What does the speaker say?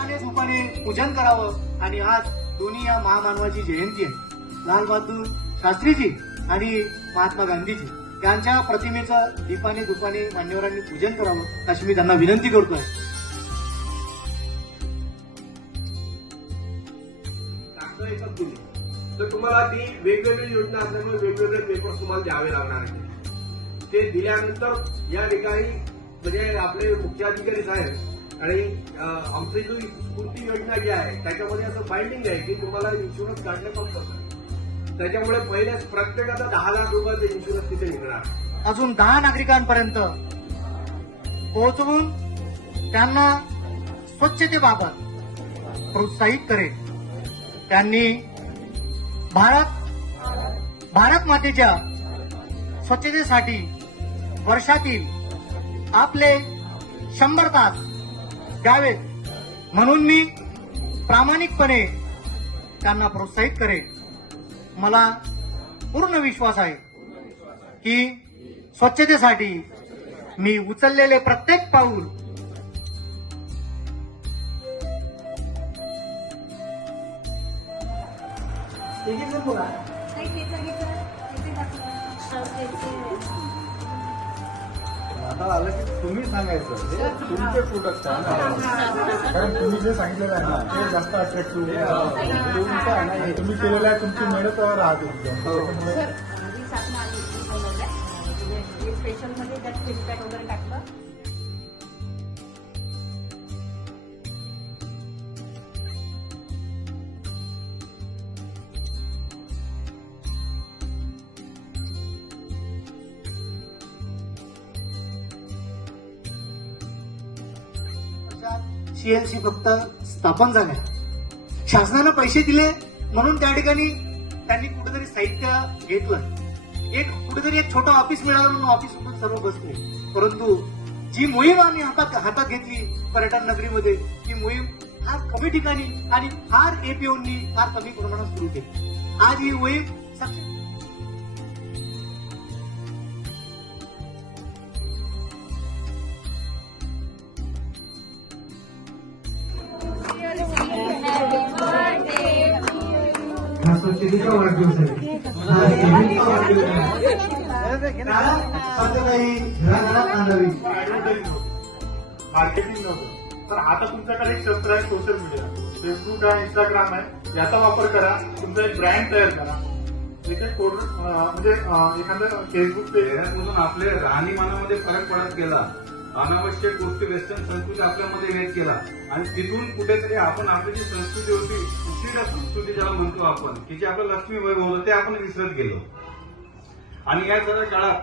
दीपाने धुपाने पूजन करावं। आणि आज दोन्ही या महामानवाची जयंती आहे, लाल बहादूर शास्त्रीजी आणि महात्मा गांधीजी यांच्या प्रतिमेचं दीपाने धुपाने मान्यवरांनी पूजन करावं अशी मी त्यांना विनंती करतोय। तर तुम्हाला ती वेगवेगळी योजना असल्यामुळे वेगवेगळे पेपर्स तुम्हाला द्यावे लागणार आहेत। ते दिल्यानंतर या ठिकाणी म्हणजे आपले मुख्याधिकारी साहेब आणि आमची जी स्फूर्ती योजना जी आहे त्याच्यामध्ये असं फाइंडिंग आहे की तुम्हाला इन्शुरन्स काढणे फक्त त्याच्यामुळे पहिलेच प्रत्येकाचा 10 लाख रुपयाचा इन्शुरन्स तिथे निघणार। अजून 10 नागरिकांपर्यंत पोहोचवून त्यांना स्वच्छतेबाबत प्रोत्साहित करेल। त्यांनी भारत मातेच्या स्वच्छतेसाठी वर्षातील आपले 100 तास द्यावेत म्हणून मी प्रामाणिकपणे त्यांना प्रोत्साहित करेन। मला पूर्ण विश्वास आहे की स्वच्छतेसाठी मी उचललेले प्रत्येक पाऊल आता आलं की तुम्ही सांगायचं हे तुमचे प्रोडक्ट आहे ना, कारण तुम्ही जे सांगितलेलं आहे ना ते जास्त अट्रॅक्टिव्ह आहे ना, हे तुम्ही केलेलं आहे, तुमची मेहनत राहते त्याच्यामुळे स्पेशल मध्ये त्यात फिशपॅट वगैरे टाकलं। सीएलसी फक्त स्थापन झाल्या, शासनानं पैसे दिले म्हणून त्या ठिकाणी त्यांनी कुठेतरी साहित्य घेतलं, कुठेतरी एक छोटं ऑफिस मिळालं म्हणून ऑफिस सर्व बसले। परंतु जी मोहीम आम्ही हातात घेतली पर्यटन नगरीमध्ये, ती मोहीम फार कमी ठिकाणी आणि फार एपीओनी फार कमी प्रमाणात सुरू केली। आज ही मोहीम स्वच्छतेचा वाढदिवस आहे, संध्याकाळी घराघरात आणावी। मार्केटिंग नव्हतं तर आता तुमच्याकडे एक शस्त्र आहे सोशल मीडिया, फेसबुक आहे, इंस्टाग्राम आहे, याचा वापर करा, तुमचा एक ब्रँड तयार करा। म्हणजे एखादं फेसबुक पेज मधून आपले राहणीमानामध्ये फरक पडत गेला, अनावश्यक गोष्टी वेस्टर्न संस्कृती आपल्यामध्ये येत गेला आणि तिथून कुठेतरी आपण आपली जी संस्कृती होती उशिरा संस्कृती ज्याला म्हणतो आपण, की जे आपलं लक्ष्मी वैभव होतं ते आपण विसरत गेलो। आणि या सगळ्या काळात